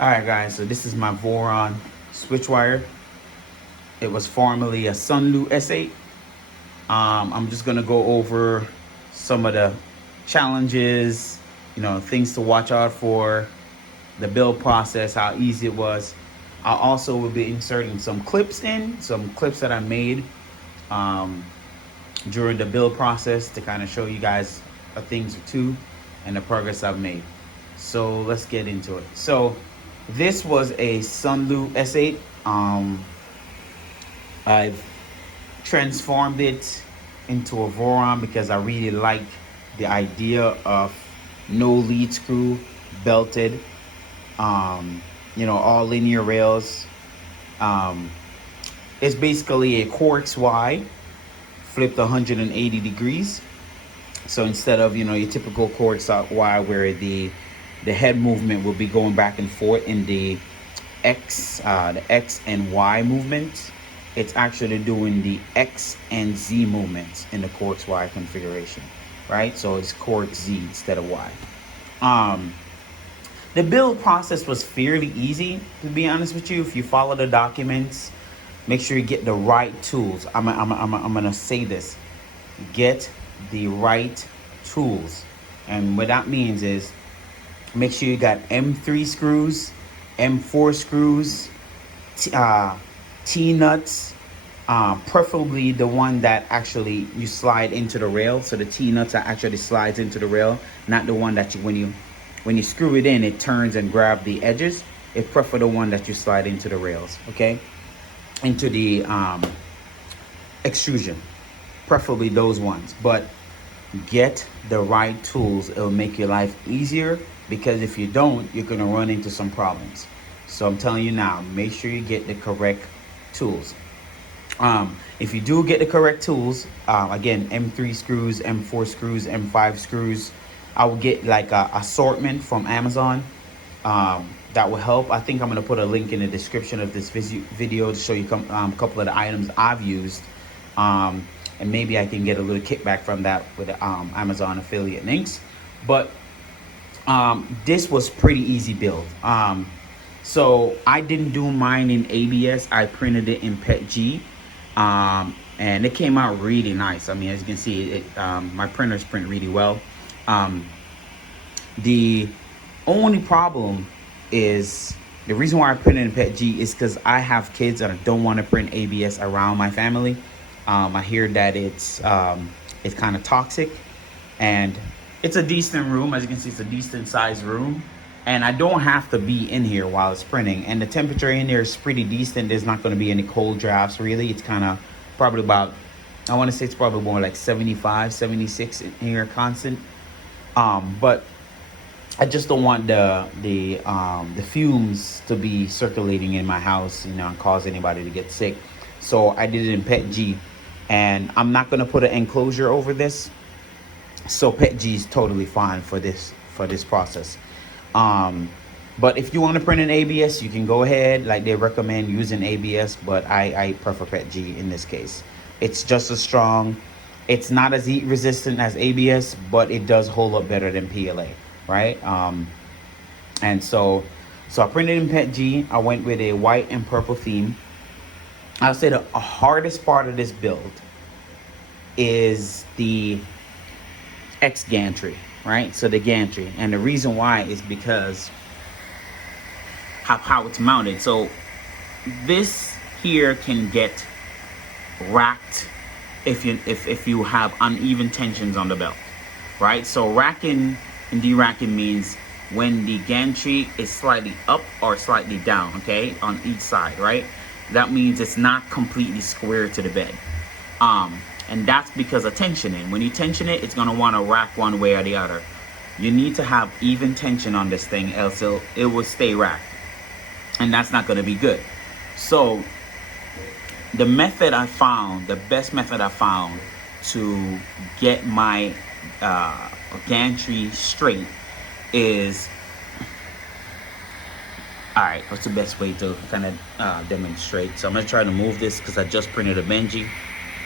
Alright guys, so this is my Voron Switchwire. It was formerly a Sunlu S8. I'm just gonna go over some of the challenges, things to watch out for, the build process, how easy it was. I also will be inserting some clips that I made during the build process to kind of show you guys a thing or two and the progress I've made. So let's get into it. So this was a Sunlu S8. I've transformed it into a Voron because I really like the idea of no lead screw, belted, all linear rails. It's basically a quartz Y flipped 180 degrees. So instead of your typical quartz Y where the head movement will be going back and forth in the X and Y movements, it's actually doing the X and Z movements in the quartz Y configuration, right? So it's quartz Z instead of Y. The build process was fairly easy, to be honest with you. If you follow the documents, make sure you get the right tools. I'm gonna say this: get the right tools, and what that means is make sure you got M3 screws, M4 screws, T-nuts, preferably the one that actually you slide into the rail. So the T-nuts actually slides into the rail, not the one that when you screw it in, it turns and grab the edges. It prefer the one that you slide into the rails, okay? Into the extrusion, preferably those ones. But get the right tools. It'll make your life easier, because if you don't, you're gonna run into some problems. So I'm telling you now, make sure you get the correct tools. If you do get the correct tools, again, M3 screws, M4 screws, M5 screws, I will get like a assortment from Amazon. That will help. I think I'm gonna put a link in the description of this video to show you a couple of the items I've used. And maybe I can get a little kickback from that with Amazon affiliate links. But this was pretty easy build. So I didn't do mine in ABS. I printed it in PETG, and it came out really nice. I mean, as you can see, my printers print really well. The only problem is, the reason why I print it in PETG is because I have kids and I don't want to print ABS around my family. I hear that it's kind of toxic, and it's a decent room. As you can see, it's a decent sized room, and I don't have to be in here while it's printing, and the temperature in there is pretty decent. There's not going to be any cold drafts really. It's kind of probably about, I want to say it's probably more like 75, 76 in here constant. But I just don't want the fumes to be circulating in my house, and cause anybody to get sick. So I did it in PETG, and I'm not going to put an enclosure over this. So PETG is totally fine for this process. But if you want to print an ABS, you can go ahead. Like, they recommend using ABS, but I prefer PETG in this case. It's just as strong. It's not as heat resistant as ABS, but it does hold up better than PLA, right? And so I printed in PETG. I went with a white and purple theme. I'll say the hardest part of this build is the X gantry, right? So the gantry, and the reason why is because how it's mounted. So this here can get racked if you have uneven tensions on the belt, right? So racking and de-racking means when the gantry is slightly up or slightly down, okay, on each side, right? That means it's not completely square to the bed. And that's because of tensioning. When you tension it, it's gonna wanna rack one way or the other. You need to have even tension on this thing, else it will stay racked. And that's not gonna be good. So the method I found, the best method I found to get my gantry straight is, all right, what's the best way to kind of demonstrate? So I'm gonna try to move this because I just printed a Benji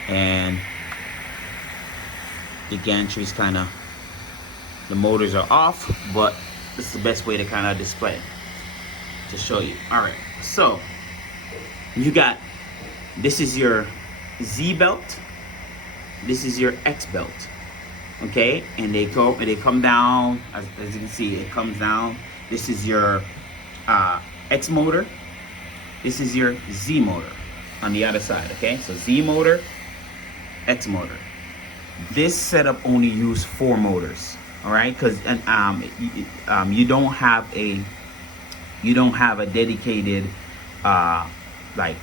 and the gantry's kind of, the motors are off, but this is the best way to kind of display it, to show you. All right, so you got, this is your Z belt, this is your X belt, okay? And they come down, as you can see, it comes down. This is your X motor, this is your Z motor on the other side, okay? So Z motor, X motor. This setup only uses 4 motors, all right? Because you don't have a dedicated like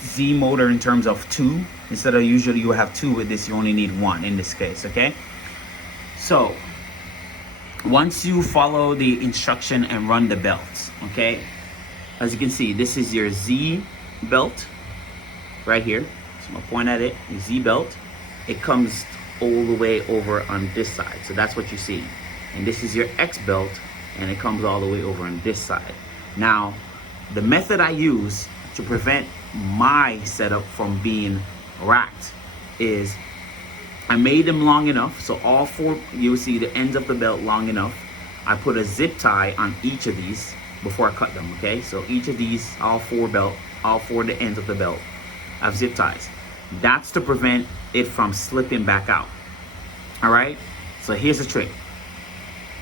Z motor in terms of 2. Instead of usually you have 2 with this, you only need 1 in this case, okay? So once you follow the instruction and run the belts, okay, as you can see, this is your Z belt right here. So I'm gonna point at it, the Z belt. It comes all the way over on this side, so that's what you see. And this is your X belt, and it comes all the way over on this side. Now, the method I use to prevent my setup from being racked is I made them long enough, so all 4, you'll see the ends of the belt long enough. I put a zip tie on each of these before I cut them, okay? So each of these, all 4 of the ends of the belt have zip ties. That's to prevent it from slipping back out, all right? So here's the trick.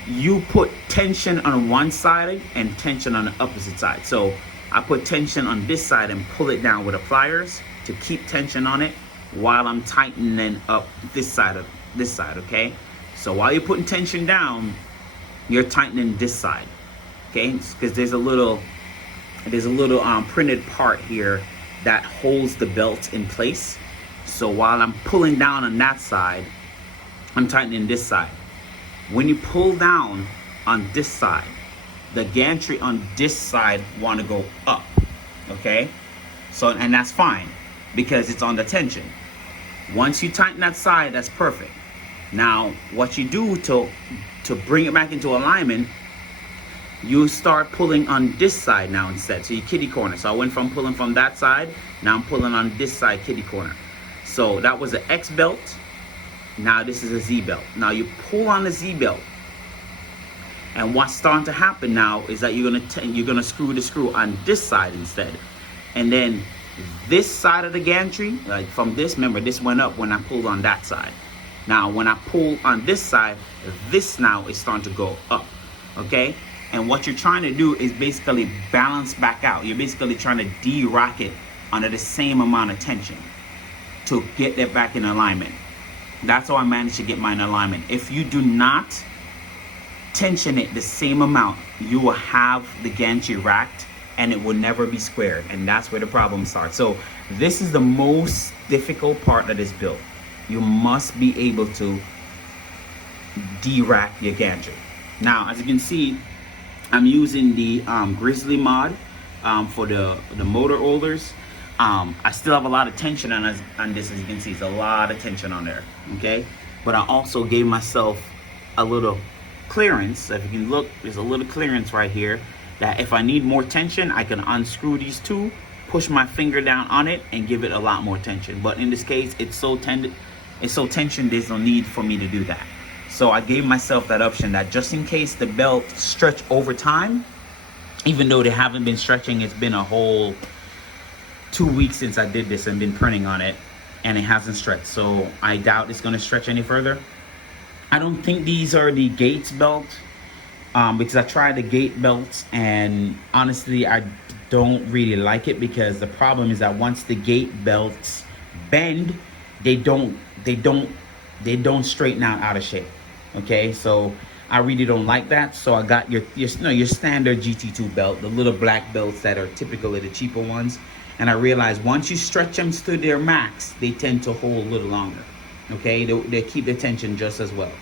You put tension on one side and tension on the opposite side. So I put tension on this side and pull it down with the pliers to keep tension on it while I'm tightening up this side, okay? So while you're putting tension down, you're tightening this side, okay? Because there's a little printed part here that holds the belt in place. So while I'm pulling down on that side, I'm tightening this side. When you pull down on this side, the gantry on this side want to go up, okay? So, and that's fine because it's on the tension. Once you tighten that side, that's perfect. Now, what you do to bring it back into alignment, you start pulling on this side now instead. So you kitty corner. So I went from pulling from that side, now I'm pulling on this side kitty corner. So that was an X belt. Now this is a Z belt. Now you pull on the Z belt, and what's starting to happen now is that you're gonna screw the screw on this side instead, and then this side of the gantry, like from this, remember this went up when I pulled on that side. Now when I pull on this side, this now is starting to go up, okay? And what you're trying to do is basically balance back out. You're basically trying to de-rock it under the same amount of tension to get that back in alignment. That's how I managed to get mine in alignment. If you do not tension it the same amount, you will have the gantry racked and it will never be squared, and that's where the problem starts. So this is the most difficult part of this build. You must be able to de-rack your gantry. Now, as you can see, I'm using the Grizzly mod for the motor holders. I still have a lot of tension on this, as you can see. It's a lot of tension on there, okay? But I also gave myself a little clearance. If you can look, there's a little clearance right here that if I need more tension, I can unscrew these 2, push my finger down on it, and give it a lot more tension. But in this case, it's so tensioned, there's no need for me to do that. So I gave myself that option that just in case the belt stretch over time, even though they haven't been stretching, it's been a whole 2 weeks since I did this and been printing on it, and it hasn't stretched. So I doubt it's gonna stretch any further. I don't think these are the Gates belt because I tried the gate belts, and honestly, I don't really like it because the problem is that once the gate belts bend, they don't they don't they don't straighten out of shape. Okay, so I really don't like that. So I got your standard GT2 belt, the little black belts that are typically the cheaper ones. And I realized once you stretch them to their max, they tend to hold a little longer. Okay, they keep the tension just as well.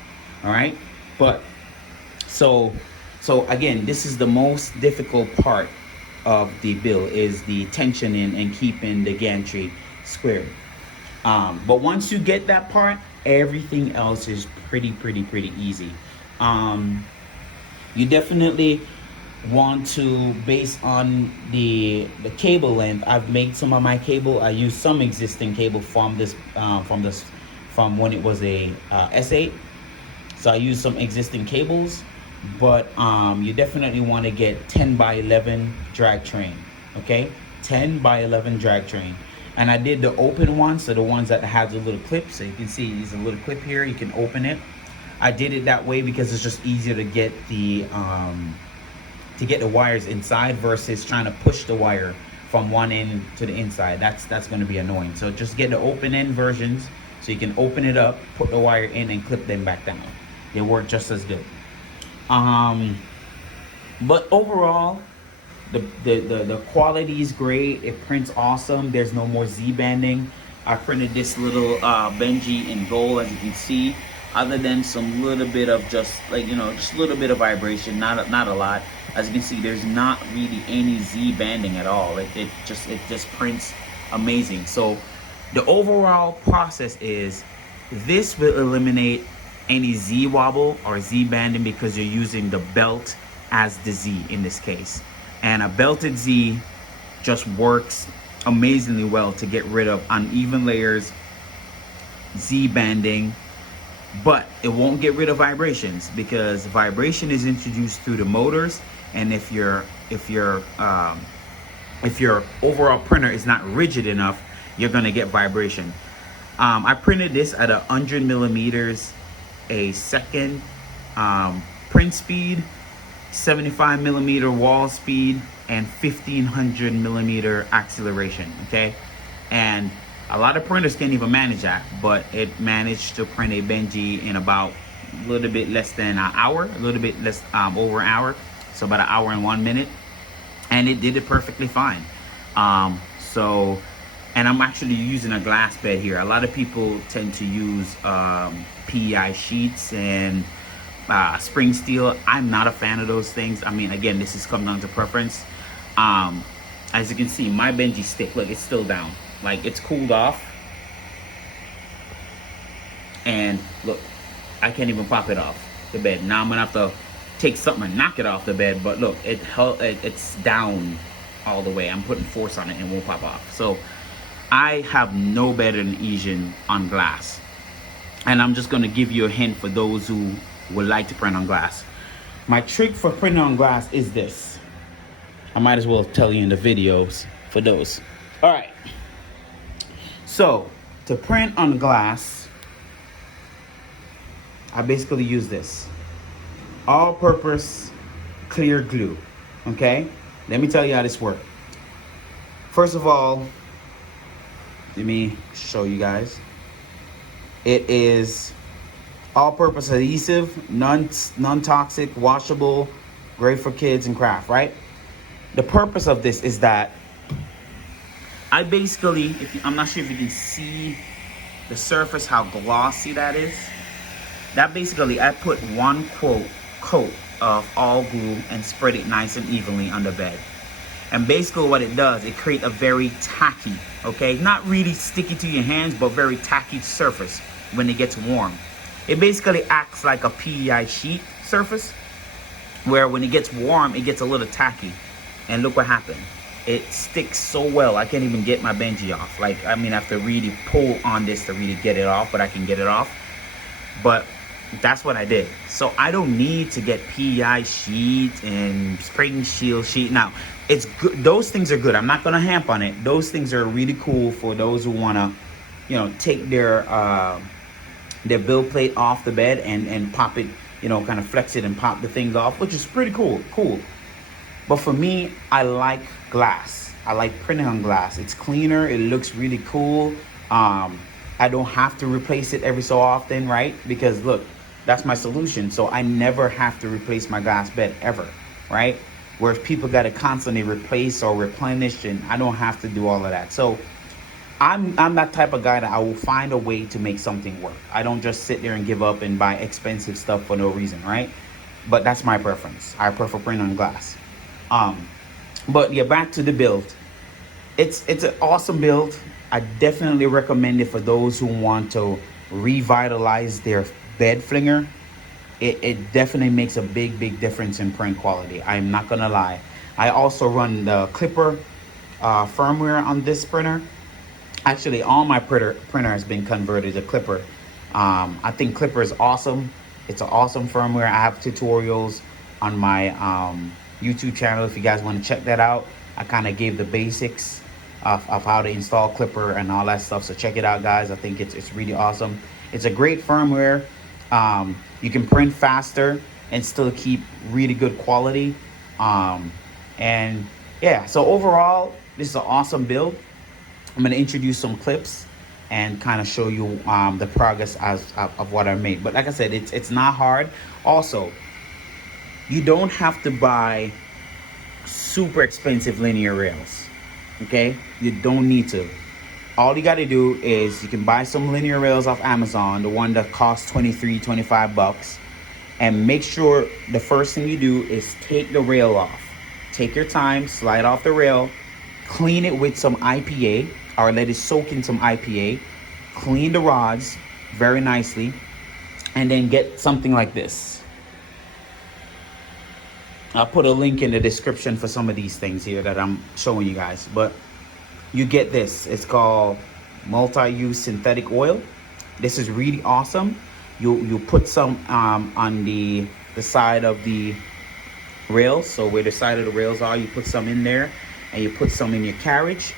All right, but so again, this is the most difficult part of the build, is the tensioning and keeping the gantry square. But once you get that part, everything else is pretty easy. You definitely want to, based on the cable length, I've made some of my cable. I use some existing cable from from when it was a S8. So I use some existing cables, but you definitely want to get 10 by 11 drag train. Okay, 10 by 11 drag train. And I did the open ones, so the ones that have the little clip. So you can see there's a little clip here, you can open it. I did it that way because it's just easier to get the wires inside versus trying to push the wire from one end to the inside. That's going to be annoying. So just get the open end versions, so you can open it up, put the wire in, and clip them back down. They work just as good. But overall, the quality is great. It prints awesome. There's no more Z banding. I printed this little Benji in gold, as you can see. Other than some little bit of just a little bit of vibration, not a lot. As you can see, there's not really any Z banding at all. It just prints amazing. So the overall process is, this will eliminate any Z wobble or Z banding because you're using the belt as the Z in this case. And a belted Z just works amazingly well to get rid of uneven layers, Z banding, but it won't get rid of vibrations, because vibration is introduced through the motors. And if your overall printer is not rigid enough, you're gonna get vibration. I printed this at 100 millimeters a second print speed, 75 millimeter wall speed, and 1500 millimeter acceleration. Okay, and a lot of printers can't even manage that, but it managed to print a Benji in about a little bit less than an hour, a little bit less over an hour, so about an hour and 1 minute, and it did it perfectly fine. And I'm actually using a glass bed here. A lot of people tend to use PEI sheets and spring steel. I'm not a fan of those things. I mean, again, this is coming down to preference. As you can see, my Benji stick, look, it's still down. Like, it's cooled off. And look, I can't even pop it off the bed. Now I'm gonna have to take something and knock it off the bed, but look, it's down all the way. I'm putting force on it and it won't pop off. So I have no better than Asian on glass. And I'm just gonna give you a hint for those who would like to print on glass. My trick for printing on glass is this. I might as well tell you in the videos for those. All right. So to print on glass, I basically use this all-purpose clear glue. Okay, let me tell you how this works. First of all, let me show you guys. It is all-purpose adhesive, non-toxic, washable, great for kids and craft, right? The purpose of this is that I basically, I'm not sure if you can see the surface, how glossy that is. That basically, I put one coat of all glue and spread it nice and evenly on the bed. And basically what it does, it creates a very tacky, okay, not really sticky to your hands, but very tacky surface when it gets warm. It basically acts like a PEI sheet surface, where when it gets warm, it gets a little tacky. And look what happened. It sticks so well, I can't even get my Benji off. Like, I mean, I have to really pull on this to really get it off, but I can get it off. But that's what I did. So I don't need to get PEI sheet and spring shield sheet. Now, it's good. Those things are good. I'm not gonna hamp on it. Those things are really cool for those who wanna, you know, take their build plate off the bed and pop it, you know, kind of flex it and pop the things off, which is pretty cool. But for me, I like glass. I like printing on glass. It's cleaner. It looks really cool. I don't have to replace it every so often, right? Because look, that's my solution. So I never have to replace my glass bed ever, right? Whereas people got to constantly replace or replenish, and I don't have to do all of that. So I'm that type of guy that I will find a way to make something work. I don't just sit there and give up and buy expensive stuff for no reason, right? But that's my preference. I prefer print on glass. Um, but yeah, back to the build. It's an awesome build. I definitely recommend it for those who want to revitalize their bed flinger. It definitely makes a big difference in print quality. I'm not gonna lie. I also run the Clipper firmware on this printer. Actually, all my printer has been converted to Clipper. I think Clipper is awesome. It's an awesome firmware. I have tutorials on my YouTube channel if you guys want to check that out. I kind of gave the basics of how to install Clipper and all that stuff. So check it out, guys. I think it's really awesome. It's a great firmware. You can print faster and still keep really good quality. And yeah, so overall, this is an awesome build. I'm going to introduce some clips and kind of show you the progress of what I made. But like I said, it's not hard. Also, you don't have to buy super expensive linear rails. Okay, you don't need to. All you got to do is you can buy some linear rails off Amazon, the one that costs 25 bucks, and make sure the first thing you do is take the rail off. Take your time, slide off the rail, clean it with some IPA, or let it soak in some IPA, clean the rods very nicely, and then get something like this. I'll put a link in the description for some of these things here that I'm showing you guys, but you get this. It's called multi-use synthetic oil. This is really awesome. You put some on the side of the rails. So where the side of the rails are, you put some in there, and you put some in your carriage,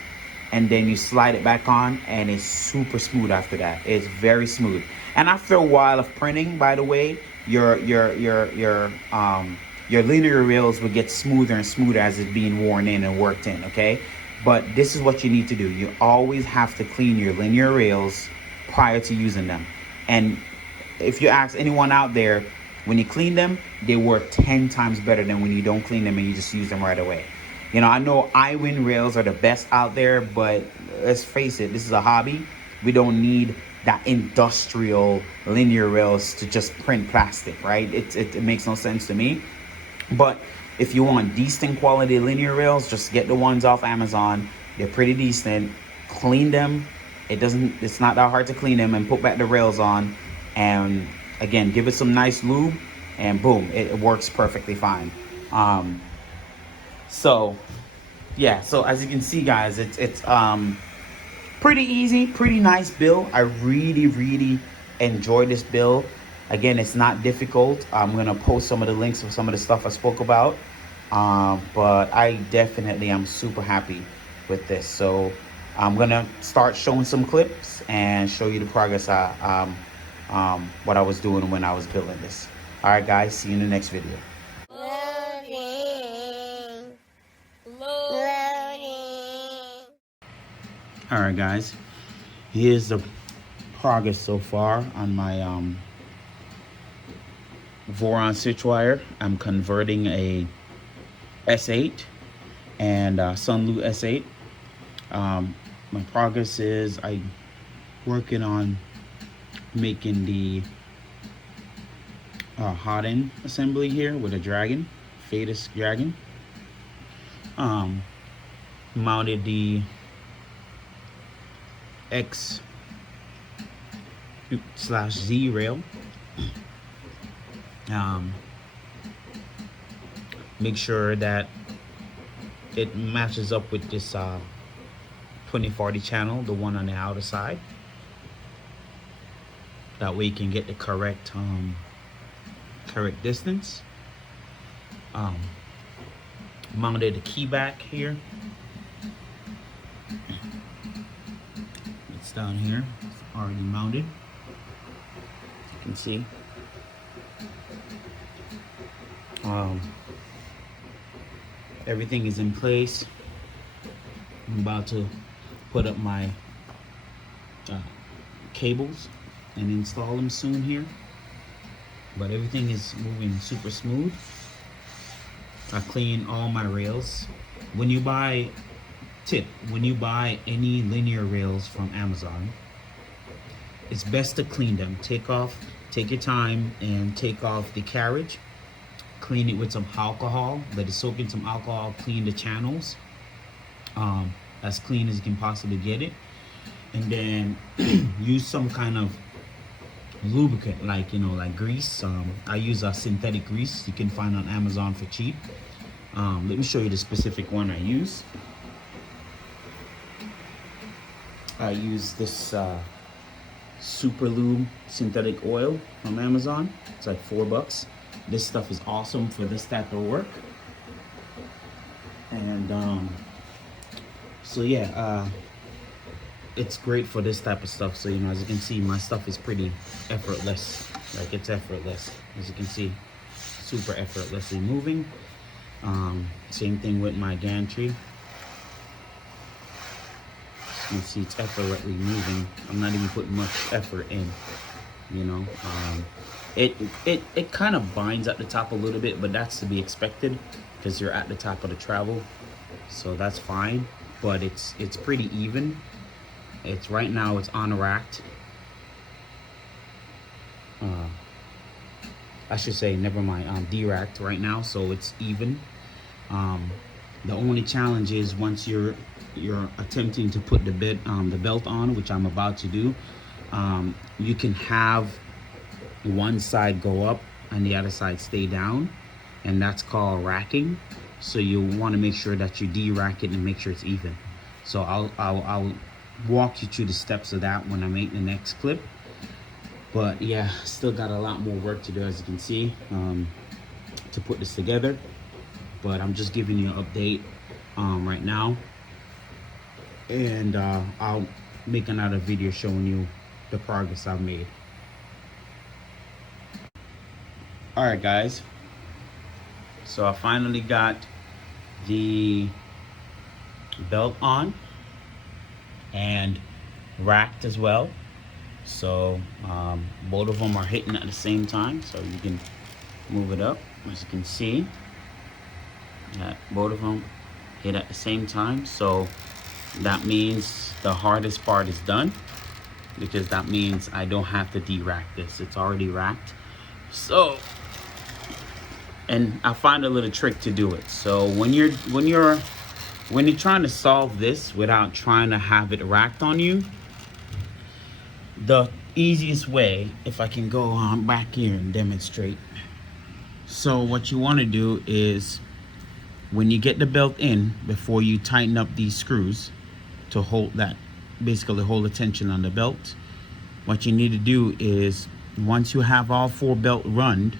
and then you slide it back on, and it's super smooth after that. It's very smooth. And after a while of printing, by the way, your linear rails will get smoother and smoother as it's being worn in and worked in, okay? But this is what you need to do. You always have to clean your linear rails prior to using them. And if you ask anyone out there, when you clean them, they work 10 times better than when you don't clean them and you just use them right away. You know, I know iWin rails are the best out there, but let's face it, this is a hobby. We don't need that industrial linear rails to just print plastic, right? It makes no sense to me. But if you want decent quality linear rails, just get the ones off Amazon. They're pretty decent. Clean them. It's not that hard to clean them, and put back the rails on. And again, give it some nice lube, and boom, it works perfectly fine. So yeah, so as you can see, guys, it's pretty easy, pretty nice build. I really enjoy this build. Again, it's not difficult. I'm gonna post some of the links for some of the stuff I spoke about, but I definitely am super happy with this. So I'm gonna start showing some clips and show you the progress what I was doing when I was building this. All right, guys, see you in the next video. All right, guys, here's the progress so far on my Voron Switchwire. I'm converting a S8 and Sunlu S8. My progress is I'm working on making the hot end assembly here with a dragon, Fadus dragon. Mounted the X/Z rail. Make sure that it matches up with this 2040 channel, the one on the outer side. That way you can get the correct distance. Mounted the key back here. It's down here, it's already mounted. You can see. Everything is in place. I'm about to put up my cables and install them soon here, but everything is moving super smooth. I clean all my rails. When you buy any linear rails from Amazon, it's best to clean them. Take your time and take off the carriage. Clean it with some alcohol. Let it soak in some alcohol. Clean the channels as clean as you can possibly get it, and then use some kind of lubricant, like like grease. I use a synthetic grease you can find on Amazon for cheap. Let me show you the specific one I use. I use this Super Lube synthetic oil from Amazon. It's like $4. This stuff is awesome for this type of work. And so yeah, it's great for this type of stuff. So as you can see, my stuff is pretty effortless. Like, it's effortless, as you can see, super effortlessly moving. Same thing with my gantry. You can see it's effortlessly moving. I'm not even putting much effort in, it kind of binds at the top a little bit, but that's to be expected because you're at the top of the travel, so that's fine. But it's pretty even. It's right now it's on racked. I should say, never mind, de-racked right now, so it's even. The only challenge is once you're attempting to put the belt on, which I'm about to do, you can have one side go up and the other side stay down, and that's called racking. So you want to make sure that you de-rack it and make sure it's even. So I'll walk you through the steps of that when I make the next clip. But yeah, still got a lot more work to do, as you can see, to put this together. But I'm just giving you an update right now, and I'll make another video showing you the progress I've made. All right, guys, so I finally got the belt on and racked as well. So both of them are hitting at the same time, so you can move it up. As you can see, both of them hit at the same time. So that means the hardest part is done, because that means I don't have to de-rack this. It's already racked. So, and I find a little trick to do it. So when you're trying to solve this without trying to have it racked on you, the easiest way, if I can go on back here and demonstrate. So what you want to do is, when you get the belt in, before you tighten up these screws to hold that, basically hold the tension on the belt, what you need to do is, once you have all four belt run,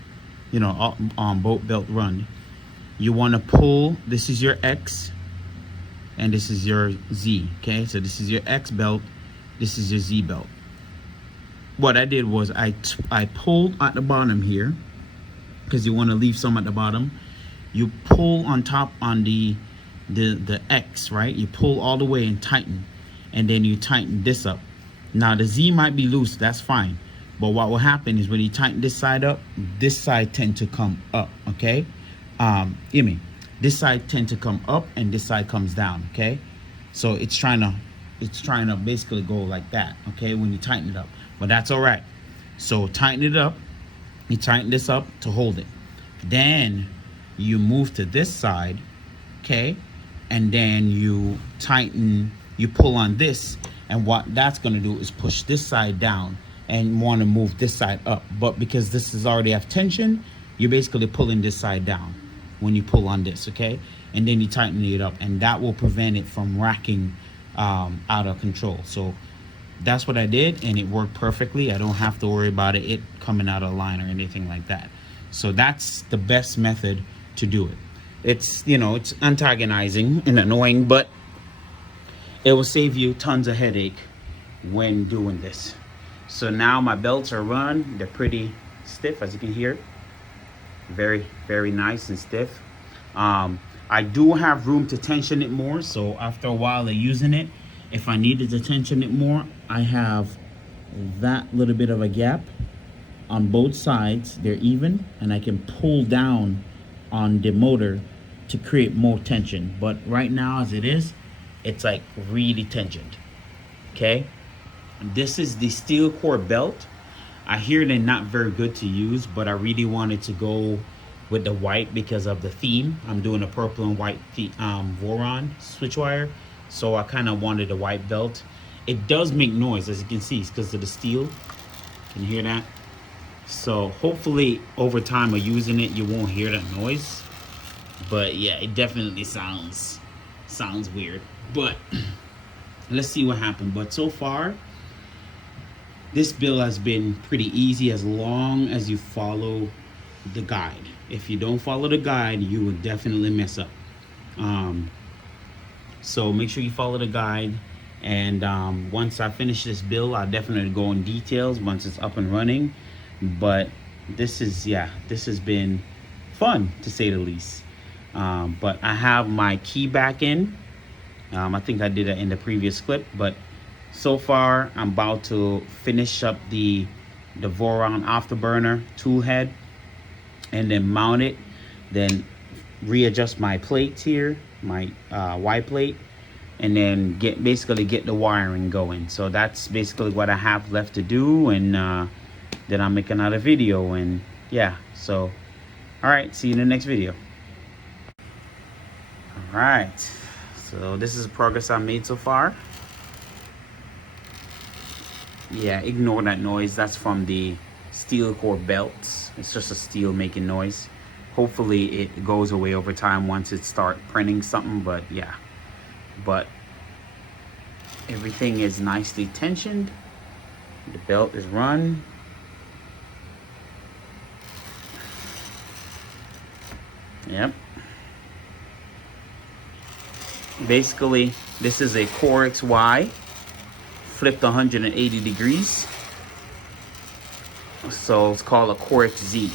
both belt run, you want to pull. This is your X and this is your Z. Okay, so this is your X belt, this is your Z belt. What I did was I pulled at the bottom here, because you want to leave some at the bottom. You pull on top on the X, right? You pull all the way and tighten, and then you tighten this up. Now the Z might be loose, that's fine, but what will happen is when you tighten this side up, this side tend to come up. Okay, this side tend to come up and this side comes down. Okay, so it's trying to basically go like that. Okay, when you tighten it up, but that's all right. So tighten it up. You tighten this up to hold it. Then you move to this side, okay, and then you pull on this, and what that's going to do is push this side down and want to move this side up. But because this is already have tension, you're basically pulling this side down when you pull on this, okay, and then you tighten it up, and that will prevent it from racking out of control. So that's what I did, and it worked perfectly. I don't have to worry about it coming out of line or anything like that. So that's the best method to do it. It's it's antagonizing and annoying, but it will save you tons of headache when doing this. So now my belts are run. They're pretty stiff, as you can hear. Very, very nice and stiff. I do have room to tension it more, so after a while of using it, if I needed to tension it more, I have that little bit of a gap on both sides. They're even, and I can pull down on the motor to create more tension. But right now, as it is, it's like really tensioned. Okay, this is the steel core belt. I hear they're not very good to use, but I really wanted to go with the white because of the theme. I'm doing a purple and white Voron Switchwire, so I kind of wanted a white belt. It does make noise, as you can see, because of the steel. Can you hear that? So hopefully over time of using it, you won't hear that noise. But yeah, it definitely sounds weird. But let's see what happened. But so far, this build has been pretty easy as long as you follow the guide. If you don't follow the guide, you will definitely mess up. So make sure you follow the guide. And once I finish this build, I'll definitely go in details once it's up and running. But this has been fun, to say the least. But I have my key back in. I think I did that in the previous clip, but so far I'm about to finish up the Voron afterburner tool head and then mount it, then readjust my plates here, my Y plate, and then basically get the wiring going. So that's basically what I have left to do, and then I'll make another video. And yeah, so all right, see you in the next video. All right, so this is the progress I made so far. Yeah, ignore that noise. That's from the steel core belts. It's just a steel making noise. Hopefully it goes away over time once it start printing something. But yeah, but everything is nicely tensioned. The belt is run. Yep. Basically, this is a Core XY flipped 180 degrees. So it's called a Core XZ.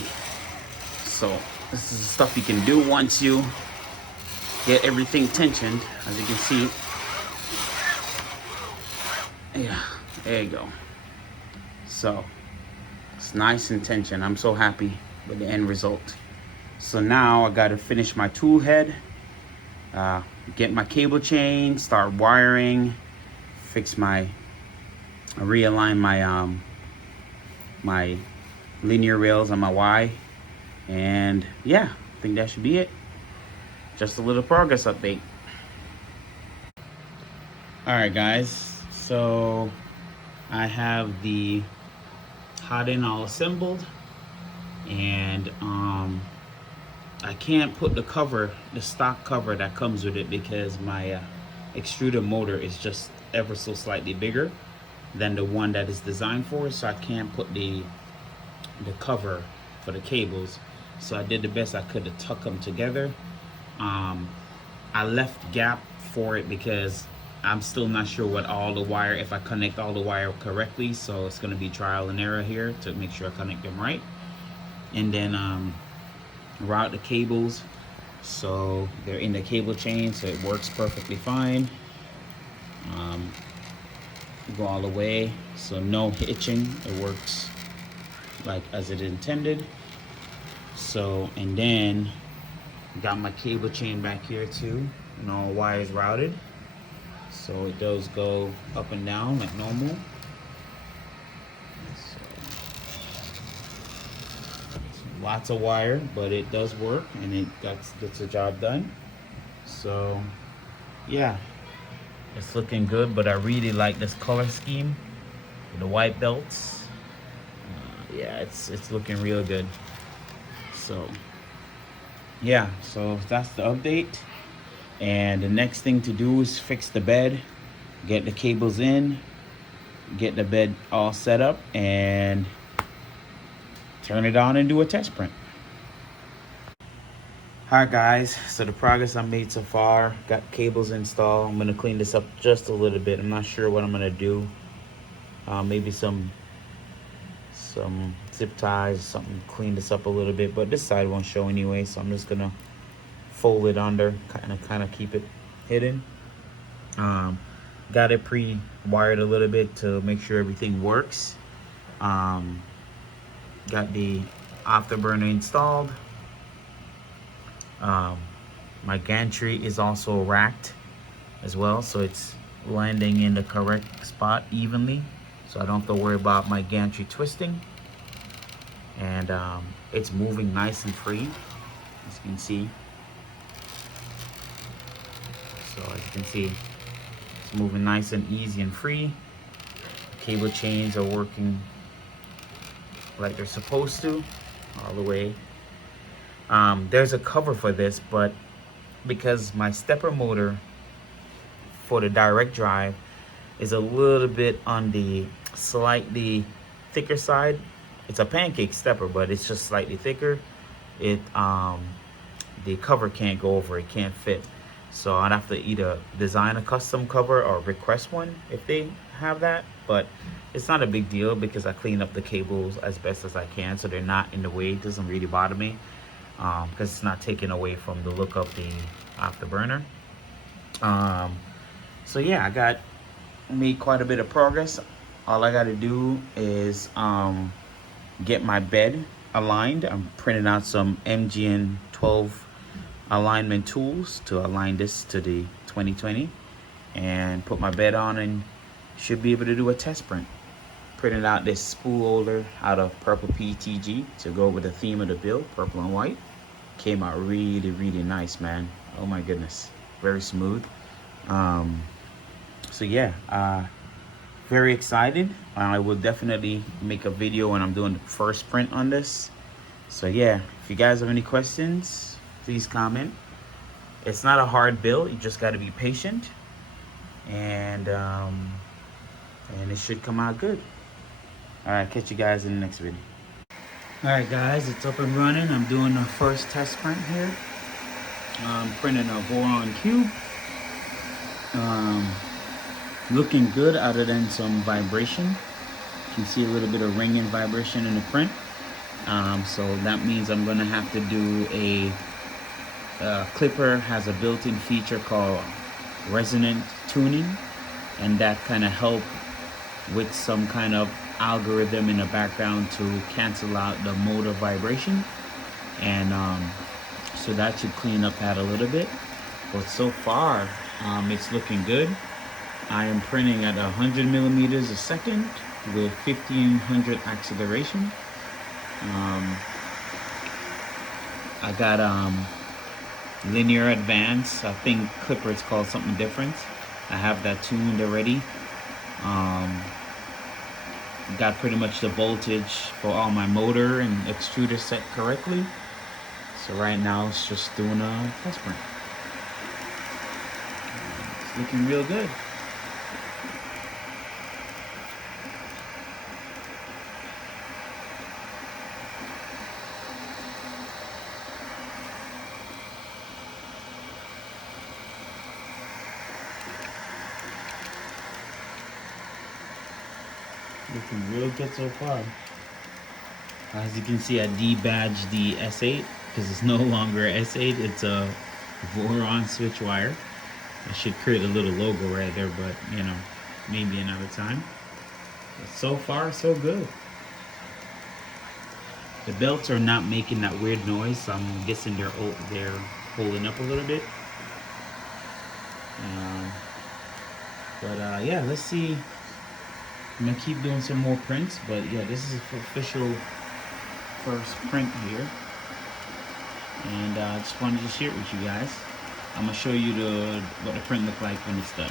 So this is the stuff you can do once you get everything tensioned, as you can see. Yeah, there you go. So it's nice and tensioned. I'm so happy with the end result. So now I gotta finish my tool head, get my cable chain, start wiring, realign my my linear rails on my Y, and yeah, I think that should be it. Just a little progress update. All right, guys, so I have the hot end all assembled, and I can't put the cover, the stock cover that comes with it, because my extruder motor is just ever so slightly bigger than the one that is designed for it, so I can't put the cover for the cables. So I did the best I could to tuck them together. I left gap for it because I'm still not sure what all the wire, if I connect all the wire correctly, so it's going to be trial and error here to make sure I connect them right. And then route the cables so they're in the cable chain, so it works perfectly fine. Go all the way, so no hitching, it works like as it intended. So, and then got my cable chain back here too, and all wires routed, so it does go up and down like normal. Lots of wire, but it does work, and it gets the job done. So yeah, it's looking good, but I really like this color scheme with the white belts. Yeah, it's looking real good. So yeah, so that's the update, and the next thing to do is fix the bed, get the cables in, get the bed all set up, and turn it on and do a test print. Alright guys, so the progress I made so far, got cables installed. I'm gonna clean this up just a little bit. I'm not sure what I'm gonna do. Maybe some zip ties, something, clean this up a little bit, but this side won't show anyway, so I'm just gonna fold it under, kind of keep it hidden. Got it pre-wired a little bit to make sure everything works. Got the afterburner installed. My gantry is also racked as well, so it's landing in the correct spot evenly, so I don't have to worry about my gantry twisting. And it's moving nice and free, as you can see. So as you can see, it's moving nice and easy and free. Cable chains are working like they're supposed to, all the way. There's a cover for this, but because my stepper motor for the direct drive is a little bit on the slightly thicker side. It's a pancake stepper, but it's just slightly thicker. The cover can't go over, it can't fit. So I'd have to either design a custom cover or request one if they have that. But it's not a big deal because I clean up the cables as best as I can, so they're not in the way. It doesn't really bother me because it's not taken away from the look of the afterburner. So yeah, I made quite a bit of progress. All I got to do is get my bed aligned. I'm printing out some MGN 12 alignment tools to align this to the 2020 and put my bed on, and should be able to do a test print. Printed out this spool holder out of purple PTG to go with the theme of the build, purple and white. Came out really, really nice, man. Oh my goodness, very smooth. So yeah, very excited. I will definitely make a video when I'm doing the first print on this. So yeah, if you guys have any questions, please comment. It's not a hard build, you just got to be patient, and it should come out good. All right, catch you guys in the next video. All right guys, it's up and running. I'm doing the first test print here. I'm printing a Voron cube. Looking good other than some vibration. You can see a little bit of ringing vibration in the print. So that means I'm gonna have to do a Clipper has a built-in feature called resonant tuning, and that kind of help with some kind of algorithm in the background to cancel out the motor vibration, and so that should clean up that a little bit. But so far it's looking good. I am printing at 100 millimeters a second with 1500 acceleration. I got linear advance. I think Clipper is called something different. I have that tuned already. Got pretty much the voltage for all my motor and extruder set correctly. So right now it's just doing a test print. It's looking real good. Looking real good so far. As you can see, I debadged the S8 because it's no longer a S8, it's a Voron Switchwire. I should create a little logo right there, but you know, maybe another time. But so far, so good. The belts are not making that weird noise, so I'm guessing they're holding up a little bit. Yeah, let's see. I'm gonna keep doing some more prints, but yeah, this is the official first print here, and I just wanted to share it with you guys. I'm gonna show you what the print look like when it's done.